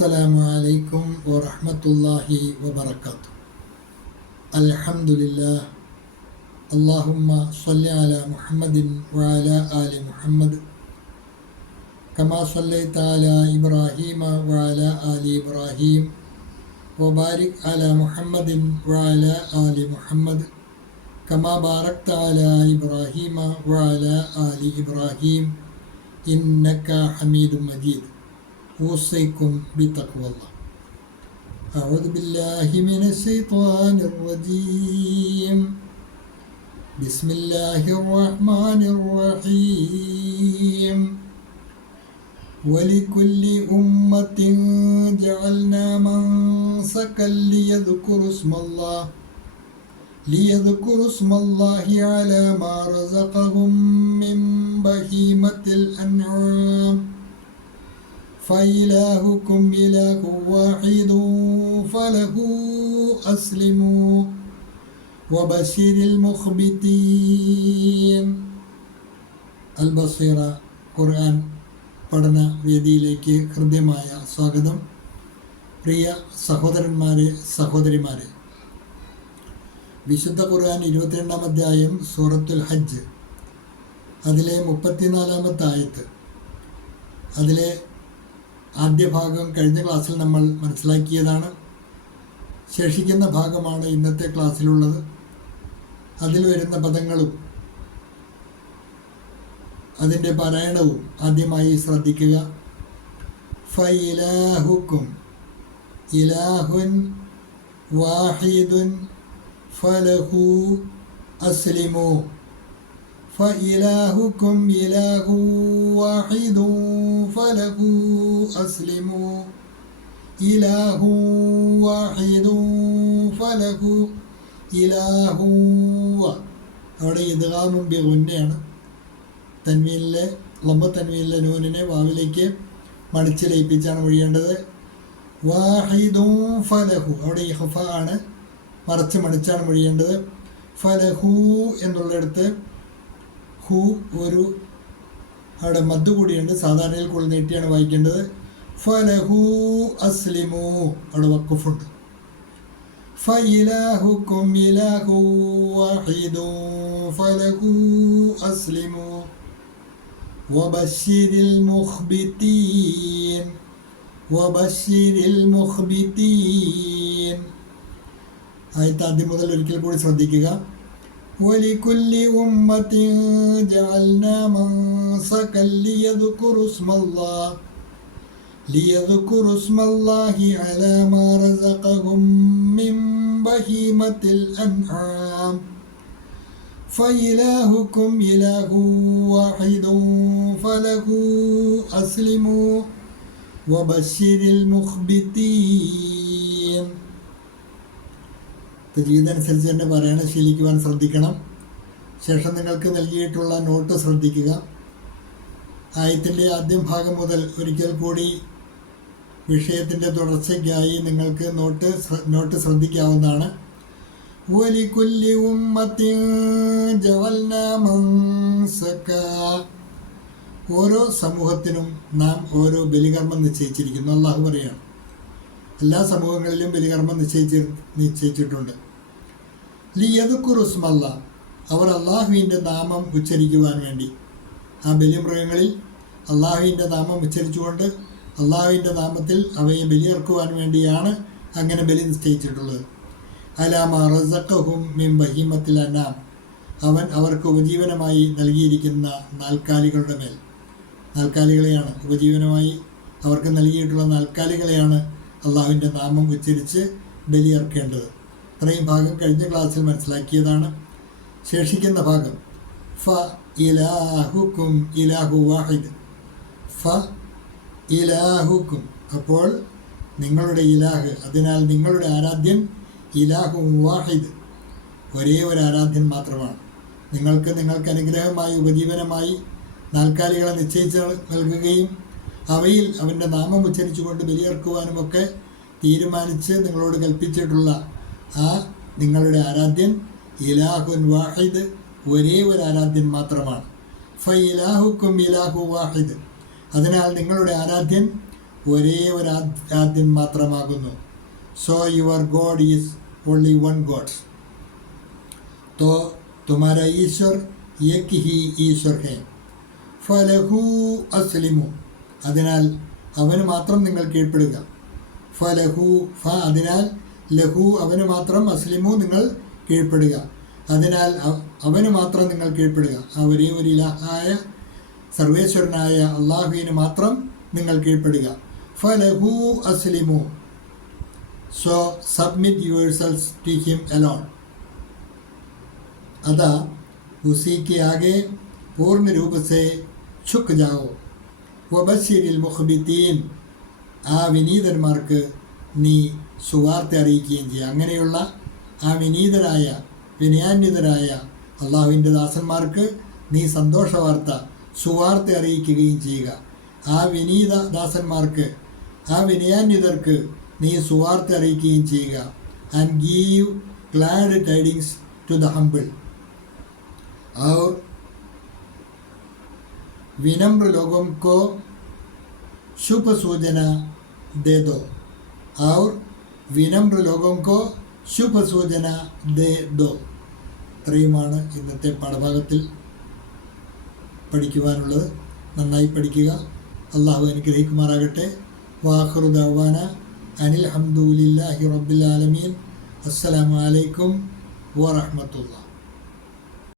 അസ്സലാമു അലൈക്കും വറഹ്മത്തുള്ളാഹി വബറകാതുഹു. അൽഹംദുലില്ലാഹ്. അല്ലാഹുമ്മ സ്വല്ലി അലാ മുഹമ്മദിൻ വഅലാ ആലി മുഹമ്മദ് കമാ സ്വല്ലൈത അലാ ഇബ്രാഹീമ വഅലാ ആലി ഇബ്രാഹീം വബാരിക് അലാ മുഹമ്മദിൻ വഅലാ ആലി മുഹമ്മദ് കമാ ബാറക്ത അലാ ഇബ്രാഹീമ വഅലാ ആലി ഇബ്രാഹീം ഇന്നക ഹമീദും മജീദ്. أوصيكم بتقوى الله. أعوذ بالله من الشيطان الرجيم. بسم الله الرحمن الرحيم. ولكل أمة جعلنا منسكا ليذكروا اسم الله على ما رزقهم من بهيمة الأنعام فإلهكم إله واحد فله أسلموا وبشر المخبتين. അൽ-ബസീറ ഖുർആൻ പഠന വേദിയിലേക്ക് ഹൃദ്യമായ സ്വാഗതം. പ്രിയ സഹോദരന്മാരെ, സഹോദരിമാരെ, വിശുദ്ധ ഖുർആൻ 22-ാം അധ്യായം സൂറത്തുൽ ഹജ്ജ്, അതിലെ 34-ാമത്തെ ആയത്ത്, അതിലെ ആദ്യ ഭാഗം കഴിഞ്ഞ ക്ലാസ്സിൽ നമ്മൾ മനസ്സിലാക്കിയതാണ്. ശേഷിക്കുന്ന ഭാഗമാണ് ഇന്നത്തെ ക്ലാസ്സിലുള്ളത്. അതിൽ വരുന്ന പദങ്ങളും അതിൻ്റെ പാരായണവും ആദ്യമായി ശ്രദ്ധിക്കുക. ഫഇലാഹുക്കും ഇലാഹുൻ വാഹിദുൻ ഫലഹു അസ്ലിമു. فإلهكم إله واحد فله أسلموا. إله واحد فله إله. അവിടെ ഇദ്ഗാമും ബിഗുന്നയാണ്. തൻവീനിലെ തൻവീനിലെ നൂനിനെ വാവിലേക്ക് മണിച്ച് ലയിപ്പിച്ചാണ് മൊഴിയേണ്ടത്. വാഹിദും ഫലഹു, അവിടെ ഇഖ്ഫ ആണ്, മറച്ച് മണിച്ചാണ് മൊഴിയേണ്ടത്. ഫലഹു എന്നുള്ളിടത്ത് ഹു ഒരു അവിടെ മദ്ദ് കൂടിയുണ്ട്. സാധാരണയിൽ കൂടുതൽ നീട്ടിയാണ് വായിക്കേണ്ടത്. ഫലഹു അസ്ലിമു, അവിടെ വഖഫുണ്ട്. ഫഇലാഹുക്കും ഇലാഹു വാഹിദു ഫലഹു അസ്ലിമു വബശ്ശിരിൽ മുഖ്ബിതീൻ. ആയത്ത് ആദ്യം മുതൽ ഒരിക്കൽ കൂടി ശ്രദ്ധിക്കുക. ولكل أمة جعلنا منسكا ليذكروا اسم الله على ما رزقهم من بهيمة الأنعام فإلهكم إله واحد فله أسلموا وبشر المخبتين. തജ്വീദനുസരിച്ച് തന്നെ പാരായണം ശീലിക്കുവാൻ ശ്രദ്ധിക്കണം. ശേഷം നിങ്ങൾക്ക് നൽകിയിട്ടുള്ള നോട്ട് ശ്രദ്ധിക്കുക. ആയത്തിൻ്റെ ആദ്യം ഭാഗം മുതൽ ഒരിക്കൽ കൂടി വിഷയത്തിൻ്റെ തുടർച്ചയ്ക്കായി നിങ്ങൾക്ക് നോട്ട് ശ്രദ്ധിക്കാവുന്നതാണ്. വലികുല്ലി ഉമ്മത്തിൻ ജഅൽനാ മൻസകാ. ഓരോ സമൂഹത്തിനും നാം ഓരോ ബലികർമ്മം നിശ്ചയിച്ചിരിക്കുന്നു. അല്ലാഹു പറയാണ്, എല്ലാ സമൂഹങ്ങളിലും ബലികർമ്മം നിശ്ചയിച്ചിട്ടുണ്ട്. ലിയദ്കുറു ഇസ്മല്ലാഹ്, അവർ അള്ളാഹുവിൻ്റെ നാമം ഉച്ചരിക്കുവാൻ വേണ്ടി. ആ ബലിമൃഗങ്ങളിൽ അള്ളാഹുവിൻ്റെ നാമം ഉച്ചരിച്ചുകൊണ്ട് അള്ളാഹുവിൻ്റെ നാമത്തിൽ അവയെ ബലിയിറക്കുവാൻ വേണ്ടിയാണ് അങ്ങനെ ബലി നിശ്ചയിച്ചിട്ടുള്ളത്. അലാമാ റസഖഹും മിൻ ബഹീമത്തിൽ അനാം, അവൻ അവർക്ക് ഉപജീവനമായി നൽകിയിരിക്കുന്ന നാൽക്കാലികളുടെ മേൽ. നാൽക്കാലികളെയാണ് ഉപജീവനമായി അവർക്ക് നൽകിയിട്ടുള്ള നാൽക്കാലികളെയാണ് അള്ളാഹുവിൻ്റെ നാമം ഉച്ചരിച്ച് ബലിയർക്കേണ്ടത്. ഇത്രയും ഭാഗം കഴിഞ്ഞ ക്ലാസ്സിൽ മനസ്സിലാക്കിയതാണ്. ശേഷിക്കുന്ന ഭാഗം ഫ ഇലാഹുക്കും ഇലാഹു വാഹിദ്. ഫ ഇലാഹുക്കും, അപ്പോൾ നിങ്ങളുടെ ഇലാഹ്, അതിനാൽ നിങ്ങളുടെ ആരാധ്യൻ, ഇലാഹു വാഹിദ്, ഒരേ ഒരു ആരാധ്യൻ മാത്രമാണ്. നിങ്ങൾക്ക് അനുഗ്രഹമായി ഉപജീവനമായി നാൽക്കാലികളെ നിശ്ചയിച്ച് നൽകുകയും അവയിൽ അവൻ്റെ നാമം ഉച്ചരിച്ചുകൊണ്ട് ബലിയർക്കുവാനുമൊക്കെ തീരുമാനിച്ച് നിങ്ങളോട് കൽപ്പിച്ചിട്ടുള്ള ആ നിങ്ങളുടെ ആരാധ്യൻ ഇലാഹുൻ വാഹിദ്, ഒരേ ഒരു ആരാധ്യൻ മാത്രമാണ്. ഫഇലാഹുക്കും ഇലാഹു വാഹിദ്, അതിനാൽ നിങ്ങളുടെ ആരാധ്യൻ ഒരേ ഒരു ആദ്യൻ മാത്രമാകുന്നു. So your God is only one God. तो तुम्हारा ईश्वर एक ही ईश्वर है. ഫലഹു അസ്ലിമു, അതിനാൽ അവന് മാത്രം നിങ്ങൾ കീഴ്പ്പെടുക. ഫലഹു ഫ അതിനാൽ ലഹു അവന് മാത്രം, അസ്ലിമു നിങ്ങൾ കീഴ്പ്പെടുക. അതിനാൽ അവന് മാത്രം നിങ്ങൾ കീഴ്പ്പെടുക. ആ ഒരേ ഒരു ഇലാഹായ സർവേശ്വരനായ അള്ളാഹുവിന് മാത്രം നിങ്ങൾ കീഴ്പ്പെടുക. ഫലഹു അസ്ലിമു. So submit yourselves to him alone. अदा उसी के आगे पूर्ण रूप से झुक जाओ. वबशिरिल मुഖ്ബിതീൻ, ആ വിനീതന്മാർക്ക് നീ സുവാർത്ത അറിയിക്കുകയും ചെയ്യുക. അങ്ങനെയുള്ള ആ വിനീതരായ വിനയാന്വിതരായ അള്ളാഹുവിൻ്റെ ദാസന്മാർക്ക് നീ സന്തോഷവാർത്ത സുവാർത്ത അറിയിക്കുകയും ചെയ്യുക. ആ വിനീത ദാസന്മാർക്ക്, ആ വിനയാന്വിതർക്ക് നീ സുവാർത്ത അറിയിക്കുകയും ചെയ്യുക. And give glad tidings to the humble. और विनम्र लोगों को शुभ सूचना दे दो. और विनम्र लोगों को शुभ सूचना दे दो. ഇത്രയുമാണ് ഇന്നത്തെ പാഠഭാഗത്തിൽ പഠിക്കുവാനുള്ളത്. നന്നായി പഠിക്കുക. അള്ളാഹു അനുഗ്രഹിക്കുമാറാകട്ടെ. വാഖിറു ദഅ്വാന അനിൽ ഹംദുലില്ലാഹി റബ്ബിൽ ആലമീൻ. അസ്സലാമു അലൈക്കും വറഹ്മത്തുള്ളാഹി.